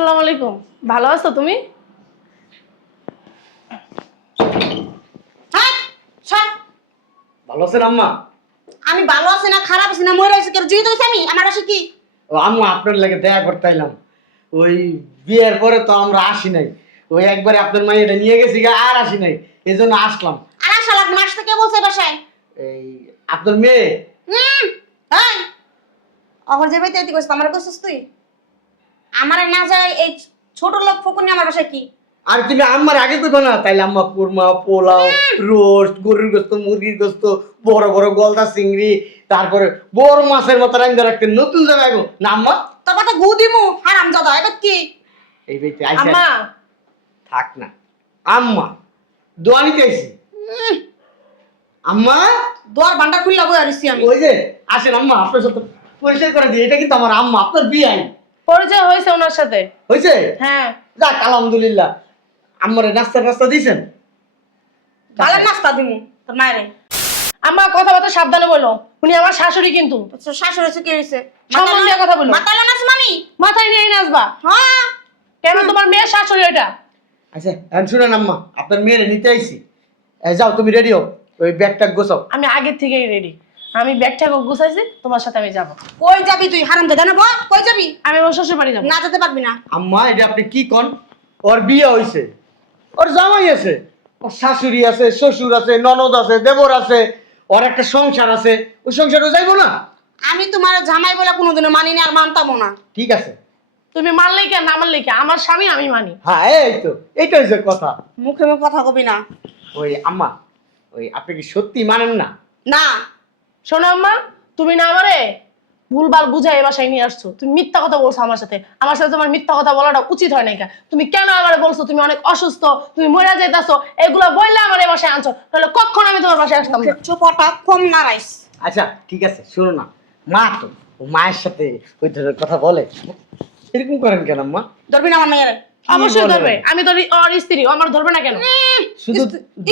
আসসালামু আলাইকুম। ভালো আছো তুমি? হ্যাঁ সব ভালো আছেন আম্মা? আমি ভালো আছি না খারাপ আছি না মরে আছি কেন জীবিত হইছি আমি আমার আসে কি ও আম্মা আপনার লাগে দেখা করতে এলাম। ওই বিয়ের পরে তো আমরা আসি নাই, ওই একবারে আপনার মাইয়াটা নিয়ে গেছি গা, আর আসি নাই, এই জন্য আসলাম। আর আসা লাগবে না আসতে কে বলছে বাসায় এই আপনার মেয়ে। হ্যাঁ অহর যে বাইতে তুই কইছিস আমার কইছিস তুই আমারে না যায় এই ছোট লোক ফকুনি আমার বাসায় কি আর তুমি আম্মার আগে কইতো না, তাইলে আম্মা কুরমা, পোলাও, রোস্ট, গরুর গোস্ত, মুরগির গোস্ত, বড় বড় গলদা চিংড়ি, তারপরে বড় মাছের মতো রান্না রাখতেন। নতুন জায়গায় গো না আম্মা? তারপর তো গু দিমু হারামজাদা এবার কি এই বেতে আইসা আম্মা থাক না আম্মা, দোয়া নিতে আইছি। আম্মা দোয়ার ভান্ডা খুললা বই আরিছি আমি ওই যে আসেন আম্মা, আপনার সাথে পরিচয় করে দিই, এটা কিন্তু আমার আম্মা, আপনার বিয়াই। পরিচয় হয়েছে ওনার সাথে। হয়েছে? হ্যাঁ। যাক আলহামদুলিল্লাহ। আম্মারে নাস্তা দিয়েছেন? ভালো নাস্তা দিমু তোর মায়েরে আম্মা কথাবার্তা সাবধানে বলো, উনি আমার শাশুড়ি কিন্তু। তোর শাশুড়ি হয়েছে কি হয়েছে সম্মান দিয়ে কথা বলো। মাতালা নাচ মামি মাথায় নিয়ে নাচবা হ্যাঁ কেন? তোমার মেয়ের শাশুড়ি এটা। আচ্ছা এখন শুনেন আম্মা, আপনার মেয়েরে নিতে আইছি। যাও তুমি রেডি হও, ওই ব্যাগটা গোছাও। আমি আগের থেকেই রেডি। আমি ব্যাগটা গুছাইছি, তোমার সাথে আমি যাবো। কই যাবি তুই হারামজাদা না বল কই যাবি আমি আমার শ্বশুর বাড়ি যাবো। না যেতে পারবি না আম্মা এটা আপনি কি কন? ওর বিয়ে হইছে, ওর জামাই আছে, ওর শাশুড়ি আছে, শ্বশুর আছে, ননদ আছে, দেবর আছে, ওর একটা সংসার আছে, ওই সংসারে যাইবো না? আমি তোমার জামাই বলে কোনোদিনও মানি না আর মানতামও না ঠিক আছে। তুমি মানলেই কে না মানলেই কে, আমার স্বামী আমি মানি। হ্যাঁ এই তো, এইটা হচ্ছে কথা। মুখে মুখে কথা কবি না ওই আম্মা, ওই আপনি কি সত্যি মানেন না? না শোনো আম্মা, তুমি না আমারে ভুলভাল বুঝাই এ বাসায় নিয়ে আসছো। তুমি মিথ্যা কথা বলছো আমার সাথে। আমার সাথে তোমার মিথ্যা কথা বলাটা উচিত হয় নাই। তুমি কেন আমারে বলছো তুমি অনেক অসুস্থ, তুমি মরে যাইতাছো, এগুলা বললে আমার এই বাসায় আনছো, তাহলে কখন আমি তোমার বাসায় আসতাম না। চোপটা কম নাড়াইস আচ্ছা ঠিক আছে, শুনো না, মা তো ও মায়ের সাথে ওই ধরনের কথা বলে, এরকম করেন কেন আম্মা? ধরবি না আমার মেয়ের অবশ্যই বলেন? ধরবে। আমি তো ওর স্ত্রী, ও আমার ধরবে না কেন? শুধু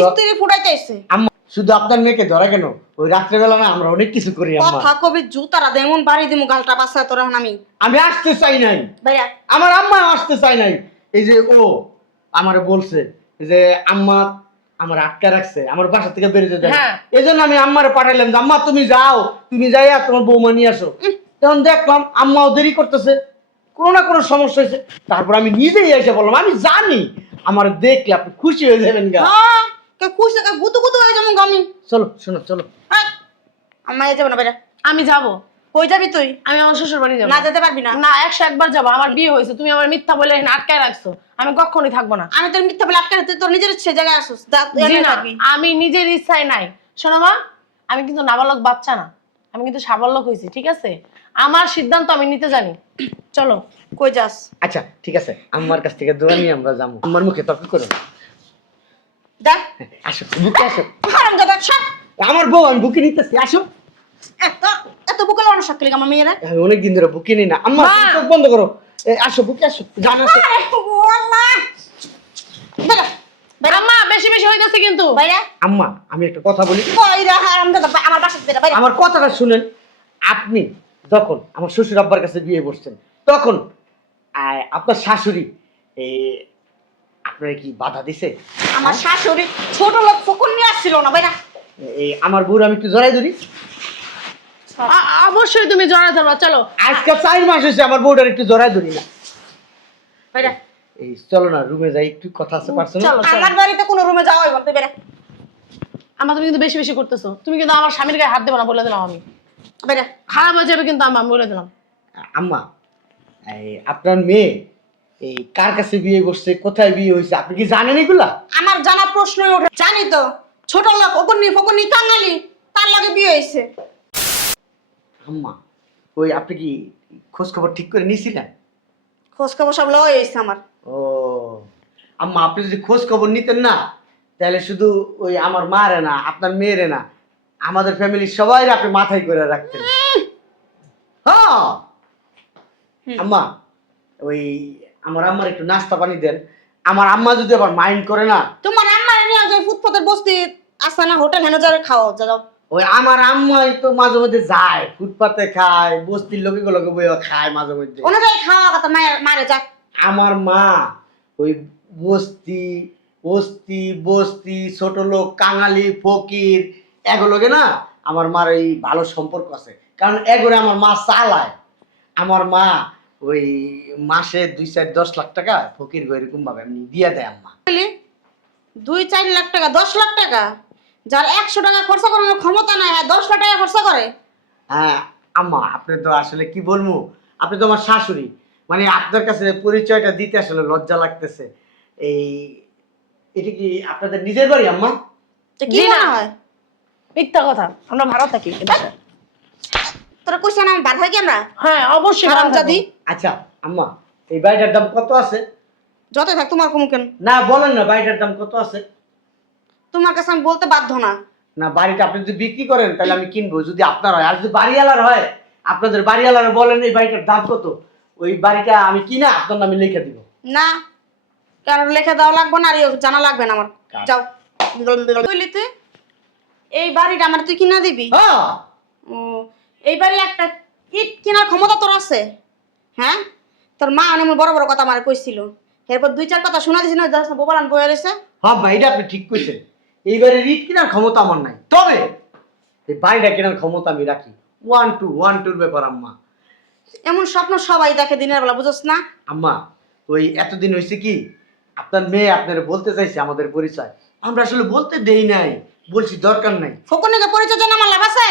স্ত্রী ফুটাইতে এসছে আম্মা, শুধু আপনার মেয়েকে ধরা কেন? ওই রাত্রেবেলা না আমরা অনেক কিছু করি আম্মা। কথা কবি জুতারা দেমন বাড়ি দিমু গালটা বাসা তোরা আমি আমি আসতে চাই নাই, ভাইয়া আমার আম্মা আসতে চাই নাই। এই যে ও আমারে বলছে যে আম্মা আমার আটকা রাখছে, আমার বাসা থেকে বেরিয়ে যেতে, হ্যাঁ। এই জন্য আমি আম্মারে পাঠাইলাম যে আম্মা তুমি যাও, তুমি যাইয়া তোমার বৌমা নিয়ে আসো। তখন দেখলাম আম্মাও দেরি করতেছে, কোনো না কোনো সমস্যা হয়েছে, তারপর আমি নিজেই এসে বললাম আমি জানি আমার দেখলে আপনি খুশি হয়ে যাবেন গা। হ্যাঁ কে খুশি কে গুতু গুতু হয়ে যাবো আমি চলো শোনো চলো। আমার যাবো না ভাইয়া আমি যাবো। কই যাবি তুই আমি আমার শ্বশুর বাড়ি যাবো। না যেতে পারবি না না, 101বার যাবো। আমার বিয়ে হয়েছে, তুমি আমার মিথ্যা বলে এখানে আটকায় রাখছো। আমি কখনই থাকবো না। আমি তোর মিথ্যা বলে আটকে তুই তোর নিজের ইচ্ছে জায়গায় আসুস জি না, আমি নিজের ইচ্ছায় নাই। শোনো মা, আমি কিন্তু নাবালক বাচ্চা না, আমি কিন্তু সাবালক হয়েছি, ঠিক আছে? আমার সিদ্ধান্ত আমি নিতে জানি। চলো। কই যাস আচ্ছা ঠিক আছে, আম্মার কাছ থেকে দোয়া নিয়ে আমরা যাবো। আম্মার মুখে তর্ক করো না। দেখ আসো বুকে আসো, হারামজাদা সব আমার বউ আমি বুকে নিতেছি, আসো। এত এত বুকে লাগানো শক্তি লাগে আমার মেয়েরা আমি অনেকদিন ধরে বুকে নিই না আম্মা, মা! তুমি চোখ বন্ধ করো। আসো বুকে আসো, জান আসো। আরে ও আল্লাহ বেটা আম্মা বেশি বেশি হইতাছে কিন্তু। ভাইয়া আম্মা আমি একটা কথা বলি, কইরা হারামজাদা আমার বাসা থেকে বাইরে আমার কথাটা শুনেন। আপনি যখন আমার শ্বশুর আব্বার কাছে বিয়ে বসছেন, তখন আপনার শাশুড়ি আপনার কি বাধা দিছে? আমার শাশুড়ি ছোট লোক ফকুন নিয়ে আসছিল না ভাইরা আমার বউর আমি একটু জড়াই ধরি। অবশ্যই তুমি জড়া ধরবা। চলো। আজকে 4 মাস হয়েছে আমার বউটার একটু জড়াই ধরি না। ভাইরা এই চলো না রুমে যাই, একটু কথা আছে পারছো না? চলো। আমার বাড়িতে কোনো রুমে যাওয়া হইব না বেরা আমার তুমি কিন্তু বেশি বেশি করতেছো। তুমি কিন্তু আমার স্বামীর গায়ে হাত দেবো না বলে দিলাম আমি। বেরা খারাপ হয়ে যাবে কিন্তু আমি বলে দিলাম। আম্মা আপনার মেয়ে এই কার কাছে বিয়ে বসছে, কোথায় বিয়ে হয়েছে, আপনি কি জানেন এগুলা? আমার জানা প্রশ্নই ওঠে জানি তো ছোট লোক ফকুনি কাঙালি তার লাগে বিয়ে হইছে আম্মা ওই আপনি কি খোঁজ খবর ঠিক করে নিয়েছিলেন? খোঁজ খবর সব লয় হইছে আমার ও আম্মা, আপনি যদি খোঁজ খবর নিতেন না, তাহলে শুধু ওই আমার মারে না, আপনার মেয়েরে না, আমাদের ফ্যামিলির সবাই আপনি মাথায় করে রাখতেন। হ্যাঁ আম্মা, ওই আমার আম্মার একটু নাস্তা পানি দেন। আমার আম্মা যদি আবার মাইন্ড করে না, তোমার আম্মারে নিয়ে যাই ফুটপাতের বস্তি আসা না হোটেল হেনে যাবে খাও যাও ওই আমার আম্মাই তো মাঝে মধ্যে যায়, ফুটপাতে খায়, বস্তির লোকগুলোকে বইয়া খায় মাঝে মধ্যে। অনুযায়ী খাওয়া কথা মারে যা আমার মা ওই বস্তি বস্তি বস্তি ছোট লোক কাঙালি ফকির এগুলোকে না আমার মার এই ভালো সম্পর্ক আছে, কারণ এগুলো আমার মা চালায়। আমার মা ওই মাসে 2-4-10 লাখ টাকা ফকির এরকম ভাবে এমনি দিয়ে দেয় আম্মা। 2-4 লাখ টাকা, 10 লাখ টাকা? যার 100 টাকা খরচা করার ক্ষমতা নাই, 10 লাখ টাকা খরচা করে? হ্যাঁ আম্মা, আপনি তো আসলে কি বলবো, আপনি তো আমার শাশুড়ি, মানে আপনার কাছে পরিচয়টা দিতে আসলে লজ্জা লাগতেছে। এটা কি আপনাদের নিজের বাড়ি আম্মা? তো কি জি না। মনে হয়? মিথ্যা কথা, আমরা ভাড়া থাকি এদেশে। তোরা কইছ না বাধা কি আমরা? হ্যাঁ অবশ্যই ভাড়া হারামজাদি। থাকবো। আচ্ছা আম্মা, এই বাড়িটার দাম কত আছে? যতই থাক তোমার কম কেন? না বলেন না, বাড়িটার দাম কত আছে? তোমার কাছে আমি বলতে বাধ্য না। না, বাড়িটা আপনি যদি বিক্রি করেন তাহলে আমি কিনবো, যদি আপনার হয়। আর যদি বাড়িওয়ালার হয়, আপনাদের বাড়িওয়ালারা বলেন এই বাড়িটার দাম কত, ওই বাড়িটা আমি কিনা আপনার নামে লিখে দিব। না, কারোর লেখা দেওয়া লাগবে না, আর জানা লাগবে না আমার। কার? যাও। কইলি তুই এই বাড়িটা আমার তুই কিনা দিবি? হ্যাঁ ও, এই বাড়ি একটা ইট কেনার ক্ষমতা তোর আছে? হ্যাঁ, তোর মা অনেক বড় বড় কথা আমার কইছিল, এরপর 2-4 কথা শোনা দিছি না, জাস্ট বোবালান বয়ে রয়েছে। হ্যাঁ ভাই, এটা আপনি ঠিক কইছেন। এইবারে রিট কেনার ক্ষমতা আমার নাই, তবে এই বাড়িটা কেনার ক্ষমতা আমি রাখি। 1-2 ব্যাপার আম্মা। এমন স্বপ্ন সবাই দেখে দিনের বেলা, বুঝছ না? আম্মা, ওই এতদিন হয়েছে কি, আপনার মেয়ে আপনার বলতে চাইছে আমাদের পরিচয়, আমরা আসলে বলতে দেই নাই, বলছি দরকার নাই। ফকুনিকে পরিচয় জানা আমার লাভ আছে?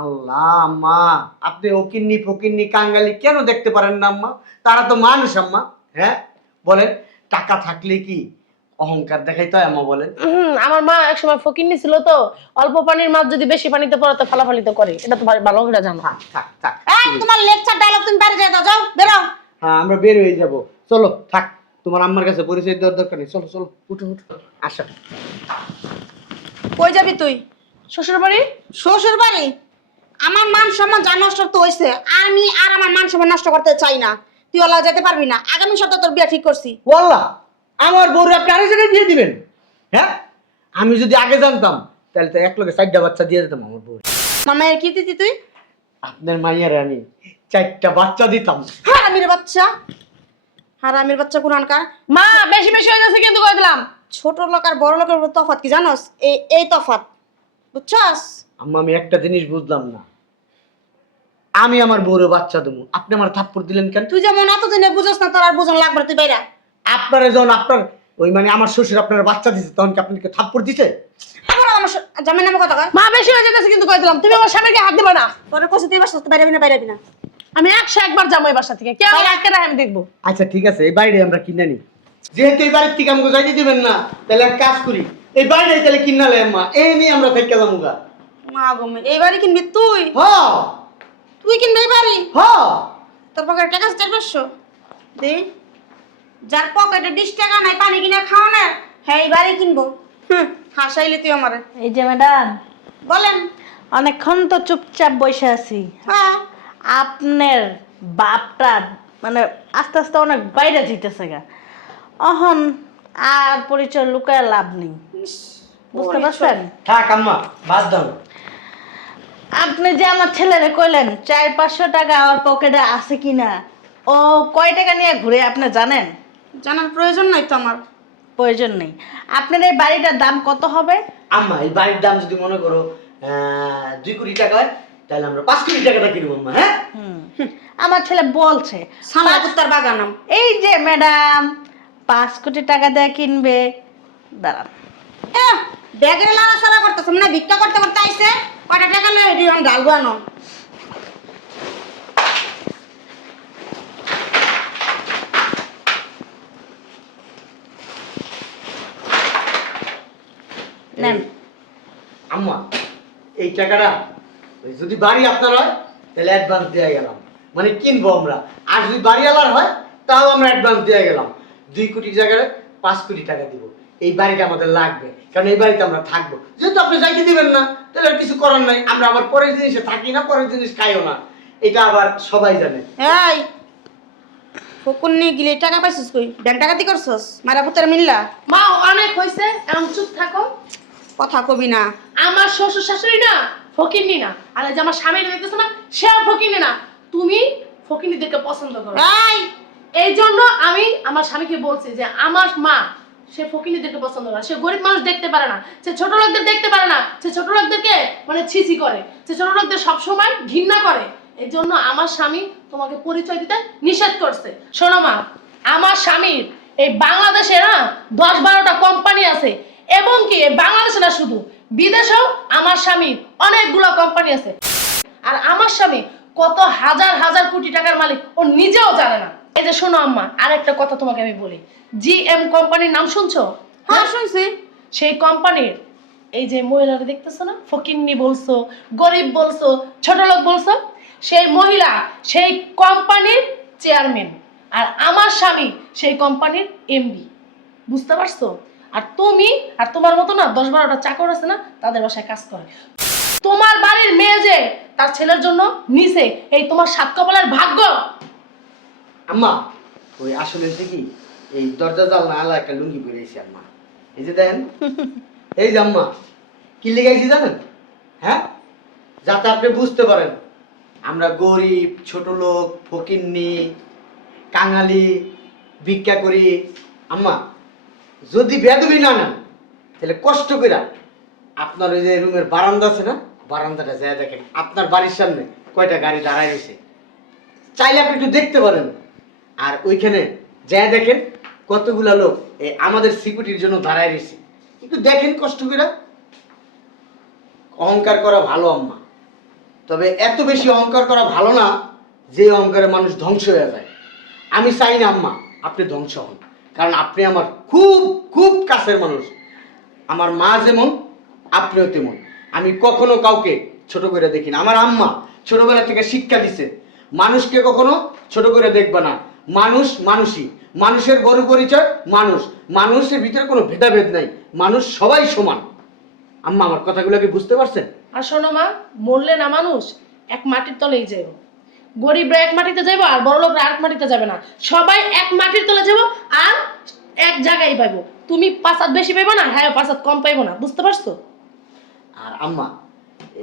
আল্লাহ আম্মা, আপনি ওকিন্নি ফকিন্নি কাঙ্গালি কেন দেখতে পারেন না আম্মা? তারা তো মানুষ আম্মা। হ্যাঁ বলেন, টাকা থাকলে কি অহংকার দেখাইতে হয় আম্মা বলেন? আমার মা একসময় ফকিন্নি ছিল তো, অল্প পানির মাছ যদি বেশি পানিতে পড়ে তো ফালাফালিতে করে, এটা তো ভালো করে জানো। থাক থাক থাক। এই তোমার লেকচার ডায়লগ তুমি বাইরে যাও, যাও বেরো। হ্যাঁ আমরা বের হয়ে যাব, চলো থাক, তোমার আম্মার কাছে পরিচয় দেওয়ার দরকার নেই, চলো চলো উঠো উঠো আসা। কই যাবি তুই? শ্বশুর বাড়ি। শ্বশুর বাড়ি? আমার মান সম্মান যা নষ্ট তো হয়েছে, আমি আর আমার মান সম্মান নষ্ট করতে চাই না। তুই ওলা যেতে পারবি না, আগামী সপ্তাহে তোর বিয়ে ঠিক করছি। ওয়াল্লাহ, আমার বউরে আপনি আরেক জায়গায় দিয়ে দিবেন? হ্যাঁ, আমি যদি আগে জানতাম তাহলে তো এক লগে 4টা বাচ্চা দিয়ে দিতাম আমার বউ। মামায়ের কি দিতি তুই? আপনার মাইয়ারে আমি 4টা বাচ্চা দিতাম। হারামির বাচ্চা, হারামির বাচ্চা কুরআনকার। মা বেশি বেশি হয়ে যাচ্ছে কিন্তু কই দিলাম। ছোট লোক আর বড় লোকের তফাৎ কি জানোস? এই তফাৎ বুঝছস? আম্মা, আমি একটা জিনিস বুঝলাম না, আমি আমার বউরে বাচ্চা দেবো, আপনি আমার থাপ্পড় দিলেন কেন? তুই যেমন এতদিনে বুঝছ না, তোর আর বুঝন লাগবে না, তুই বাইরা। আপনারা যখন আপনার ওই মানে আমার শ্বশুর আপনার বাচ্চা দিছে, তখন কি আপনাকে থাপ্পড় দিছে? আবার আমার জামাই নামে কথা কয়। মা বেশি হয়ে যাচ্ছে কিন্তু কই দিলাম, তুমি আমার স্বামীকে হাত দিবা না। তোর কইছি তুই বাসা বাইরে না, বাইরে না। আমি 101বার যাবো এই বাসা থেকে, কে আমার আটকে রাখে আমি দেখবো। আচ্ছা ঠিক আছে, এই বাইরে আমরা কিনে নিই, যেহেতু এই বাড়ির থেকে আমাকে যাইতে দিবেন না, তাহলে এক কাজ করি, এই বাইরে তাহলে কিনালে আম্মা, এই নিয়ে আমরা থেকে যাবো গা। মা গো, এই বাড়ি কিনবি তুই? হ্যাঁ তুই কিনবি এই বাড়ি? হ্যাঁ। তোর পকেটে টাকা আছে 400-500? দে, যার পকেটে 20 টাকা নাই পানি কিনে খাও না, হ্যাঁ এই বাড়ি কিনবো। হাসাইলি তুই আমারে। এই যে ম্যাডাম, বলেন। অনেকক্ষণ তো চুপচাপ বসে আছি। হ্যাঁ, আপনার বাপটা মানে আস্তে আস্তে অনেক বাইরে যেতেছে গা, অহন আর পরিচয় লুকায় লাভ নেই, বুঝতে পারছেন? থাক আম্মা, বাদ দাও। আপনি যে আমার ছেলেরে কইলেন 400-500 টাকা আমার পকেটে আছে কিনা, ও কয় টাকা নিয়ে ঘুরে আপনি জানেন? জানার প্রয়োজন নাই তো আমার। প্রয়োজন নেই। আপনার এই বাড়িটার দাম কত হবে? আম্মা, এই বাড়ির দাম যদি মনে করো 2 কোটি টাকা হয়, তাহলে আমরা 5 কোটি টাকাটা কিনবো আম্মা। হ্যাঁ, আমার ছেলে বলছে সামলা কুত্তার বাগানাম। এই যে ম্যাডাম 5 কোটি টাকা দিয়ে কিনবে। দাঁড়ান, ব্যাগের লাড়া সারা করতেছ না, ভিক্ষা করতে করতে আইছে। কয়টা টাকা লয়ে এডি আমি ডালবো আনো। নেন। আম্মা, এই টাকাটা ওই যদি বাড়ি আপনার হয় তাহলে অ্যাডভান্স দিয়ে গেলাম, মানে কিনবো আমরা। আর যদি বাড়িওয়ালার হয় তাও আমরা অ্যাডভান্স দিয়ে গেলাম। 2 কোটি জায়গায় 5 কোটি টাকা দিব। এই বাড়িটা আমাদের লাগবে, কারণ এই বাড়িতে আমরা থাকবো। যেহেতু আপনি যাইতে দিবেন না, তাহলে আর কিছু করার নাই। আমরা আবার পরের জিনিসে থাকি না, পরের জিনিস খাইও না, এটা আবার সবাই জানে। এই ফকুন নিয়ে গিলে টাকা পাইছিস কই? ব্যাংক টাকা দি করছস? মারা পুত্র মিল্লা। মা অনেক হয়েছে, এখন চুপ থাকো। কথা কবি না। আমার শ্বশুর শাশুড়ি না ফকিন্নি না, আর এই যে আমার স্বামী দেখতেছো না, সেও ফকিন্নি না। তুমি ফকিন্নিদেরকে পছন্দ করো। এই এই জন্য আমি আমার স্বামীকে বলছি যে আমার মা সে ফকিনীদেরকে পছন্দ করে, সে গরিব মানুষ দেখতে পারে না, সে ছোট লোকদের দেখতে পারে না, সে ছোট লোকদেরকে মানে ছিছি করে, সে ছোট লোকদের সবসময় ঘৃণা করে। এই জন্য আমার স্বামী তোমাকে পরিচয় দিতে নিষেধ করছে। শোনো মা, আমার স্বামীর এই বাংলাদেশে না 10-12টা কোম্পানি আছে, এবং কি এই বাংলাদেশে না শুধু বিদেশেও আমার স্বামীর অনেকগুলো কোম্পানি আছে। আর আমার স্বামী কত হাজার হাজার কোটি টাকার মালিক ও নিজেও জানে না। এই যে শোনো আম্মা, আর একটা কথা তোমাকে আমি বলি, GM কোম্পানির নাম শুনছো? হ্যাঁ শুনছি। সেই কোম্পানির এই যে মহিলারা দেখতেছো না, ফকিন্নি বলছো, গরিব বলছো, ছোট লোক বলছো, সেই মহিলা সেই কোম্পানির চেয়ারম্যান, আর আমার স্বামী সেই কোম্পানির MD। বুঝতে পারছো? আর তুমি আর তোমার মতো না 10-12টা চাকর আছে না, তাদের বাসায় কাজ করে। তোমার বাড়ির মেয়ে যে তার ছেলের জন্য নিছে, এই তোমার সাত কপালের ভাগ্য। আম্মা ওই আসলে হচ্ছে কি, এই দরজা জানলা আলা একটা লুঙ্গি পরেছি আম্মা, এই যে দেখেন, এই যে আম্মা কি লেগাইছি জানেন? হ্যাঁ, যাতে আপনি বুঝতে পারেন আমরা গরিব, ছোট লোক, ফকিন্নি, কাঙালি, ভিক্ষা করি। আম্মা যদি বেদবি না নেন তাহলে কষ্ট করে আপনার ওই যে রুমের বারান্দা আছে না, বারান্দাটা যায় দেখেন, আপনার বাড়ির সামনে কয়টা গাড়ি দাঁড়ায় রয়েছে, চাইলে আপনি একটু দেখতে পারেন। আর ওইখানে যায় দেখেন কতগুলা লোক এই আমাদের সিকিউরিটির জন্য দাঁড়ায় রয়েছে, একটু দেখেন কষ্ট করে। অহংকার করা ভালো আম্মা, তবে এত বেশি অহংকার করা ভালো না যে অহংকারে মানুষ ধ্বংস হয়ে যায়। আমি চাই না আম্মা আপনি ধ্বংস হন, কারণ আপনি আমার খুব খুব কাছের মানুষ। আমার মা যেমন আপনিও তেমন। আমি কখনো কাউকে ছোট করে দেখি না। আমার আম্মা ছোটবেলা থেকে শিক্ষা দিছে, মানুষকে কখনো ছোট করে দেখবা না, মানুষ মানুষই, মানুষের বড় পরিচয় মানুষ, মানুষের ভিতরে কোনো ভেদাভেদ নাই, মানুষ সবাই সমান। আম্মা আমার কথাগুলো কি বুঝতে পারছেন? আর শোনো মা, মরলে না মানুষ এক মাটির তলেই যাইব। গরিবরা এক মাটিতে যাইব আর বড় লোকরা আরেক মাটিতে যাবে না, সবাই এক মাটির তলে যাব আর এক জায়গায় পাইবো। তুমি 5 হাত বেশি পাইবো না, হ্যাঁ 5 হাত কম পাইবো না, বুঝতে পারছো? আর আম্মা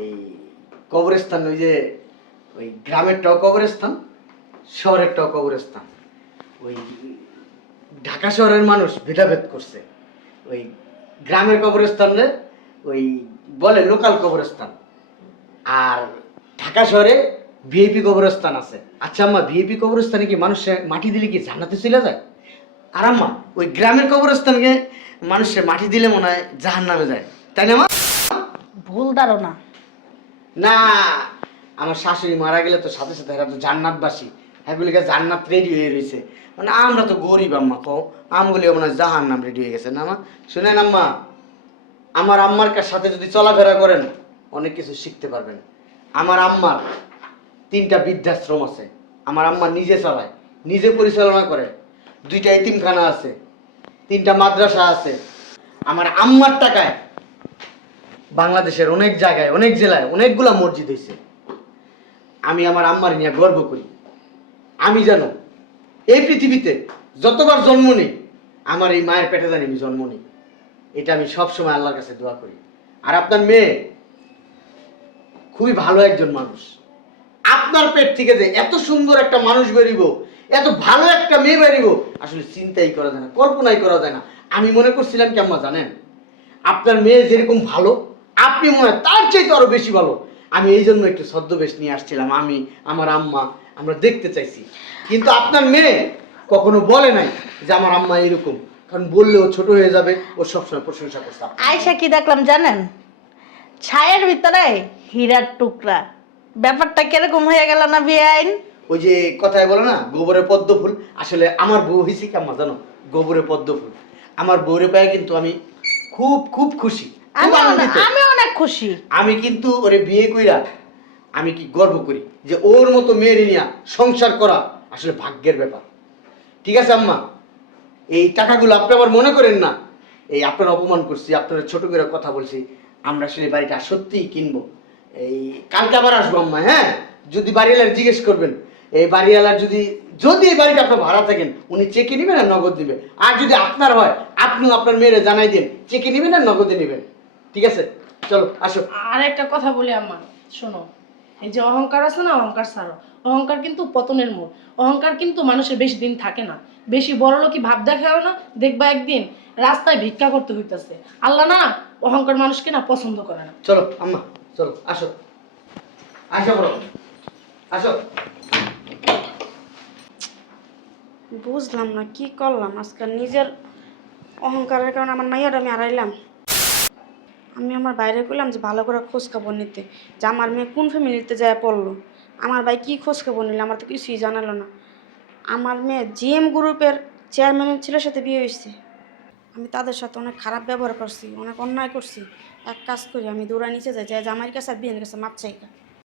এই কবরস্থান, ওই যে ওই গ্রামেরটাও কবরস্থান, শহরেরটাও কবরস্থান। ওই ঢাকা শহরের মানুষ ভেদাভেদ করছে, ওই গ্রামের কবরস্থানে ওই বলে লোকাল কবরস্থান, আর ঢাকা শহরে ভিআইপি কবরস্থান আছে। আচ্ছা আম্মা, ভিআইপি কবরস্থানে কি মানুষের মাটি দিলে কি জান্নাতে চলে যায়? আর আম্মা ওই গ্রামের কবরস্থানকে মানুষের মাটি দিলে মনে হয় জাহান্নামে যায়, তাই না মা? ভুল ধারণা। না, আমার শাশুড়ি মারা গেলে তো সাথে সাথে এরা তো জান্নাতবাসী, এগুলিকে জান্নাত রেডি হয়ে রয়েছে। মানে আমরা তো গরিব আম্মা, কও আমগুলি মনে হয় জাহান্নাম রেডি হয়ে গেছে না মা? শুনেন আম্মা, আমার আম্মার সাথে যদি চলাফেরা করেন অনেক কিছু শিখতে পারবেন। আমার আম্মার 3টা বৃদ্ধাশ্রম আছে, আমার আম্মা নিজে চালায়, নিজে পরিচালনা করে, 2টা এতিমখানা আছে, 3টা মাদ্রাসা আছে। আমার আম্মার টাকায় বাংলাদেশের অনেক জায়গায়, অনেক জেলায় অনেকগুলা মসজিদ হয়েছে। আমি আমার আম্মার নিয়ে গর্ব করি। আমি জানো এই পৃথিবীতে যতবার জন্ম নিই, আমার এই মায়ের পেটে জানি আমি জন্ম নিই, এটা আমি সবসময় আল্লাহর কাছে দোয়া করি। আর আপনার মেয়ে খুবই ভালো একজন মানুষ, আপনার পেট থেকে যে এত সুন্দর একটা মানুষ বেরিব, এত ভালো একটা মেয়ে বেরিব, আসলে চিন্তাই করা যায় না, কল্পনাই করা যায় না। আমি মনে করছিলাম কি আম্মা জানেন, আপনার মেয়ে যেরকম ভালো, আপনি মনে হয় তার চাইতে আরো বেশি ভালো। আমি এই জন্য একটু ছদ্মবেশ নিয়ে আসছিলাম, আমি আমার আম্মা আমরা দেখতে চাইছি। কিন্তু আপনার মেয়ে কখনো বলে নাই যে আমার আম্মা এরকম, কারণ বললে ও ছোট হয়ে যাবে, ও সবসময় প্রশংসা করছে। আয়সা কি দেখলাম জানেন? ছায়ের ভিতরে হীরার টুকরা। ব্যাপারটা কিরকম হয়ে গেল না বিয়াইন? ওই যে কথায় বলে না গোবরে পদ্ম ফুল, আসলে আমার বউ হয়েছে কি আম্মা জানো, গোবরে পদ্ম ফুল। আমার বউরে পায়ে কিন্তু আমি খুব খুব খুশি, খুব আনন্দিত। আমি অনেক খুশি। আমি কিন্তু ওরে বিয়ে কইরা আমি কি গর্ব করি যে ওর মতো মেয়ের নিয়ে সংসার করা আসলে ভাগ্যের ব্যাপার। ঠিক আছে আম্মা, এই টাকাগুলো আপনি আবার মনে করেন না এই আপনার অপমান করছি, আপনার ছোট করে কথা বলছি। আমরা আসলে বাড়িটা সত্যিই কিনবো, এই কালকে আবার আসবো আম্মা। হ্যাঁ, যদি বাড়িওয়ালার জিজ্ঞেস করবেন, এই বাড়িওয়ালার যদি যদি এই বাড়িটা আপনার ভাড়া থাকেন, উনি চেকে নেবেন আর নগদ দিবে। আর যদি আপনার হয়, আপনিও আপনার মেয়েরে জানাই দিন, চেকে নেবেন আর নগদে নেবেন। ঠিক আছে, চলো আসো। আর একটা কথা বলি আম্মা, শোনো, এই যে অহংকার আছে না, অহংকার ছাড়ো। অহংকার কিন্তু পতনের মূল। অহংকার কিন্তু মানুষের বেশি দিন থাকে না। বেশি বড় লোকই ভাব দেখাও না, দেখবা একদিন রাস্তায় ভিক্ষা করতে হইতেছে। আল্লাহ না অহংকার মানুষকে না পছন্দ করে না। চলো আম্মা, চলো, আসো, আসো বড়, আসো। বুঝলাম না কি করলাম আজকাল, নিজের অহংকারের কারণে আমার মাইয়াটা আমি হারাইলাম। আমি আমার বাইরে করলাম যে ভালো করে খোঁজ খবর নিতে, যে আমার মেয়ে কোন ফ্যামিলিতে যায় পড়লো। আমার ভাই কি খোঁজ খবর নিল, আমার তো কিছুই জানালো না। আমার মেয়ে জিএম গ্রুপের চেয়ারম্যানের ছেলের সাথে বিয়ে হয়েছে। আমি তাদের সাথে অনেক খারাপ ব্যবহার করছি, অনেক অন্যায় করছি। এক কাজ করি, আমি দৌড়া নিচে যাই, জামাইয়ের কাছে আর বিয়ের কাছে মাপ চাই।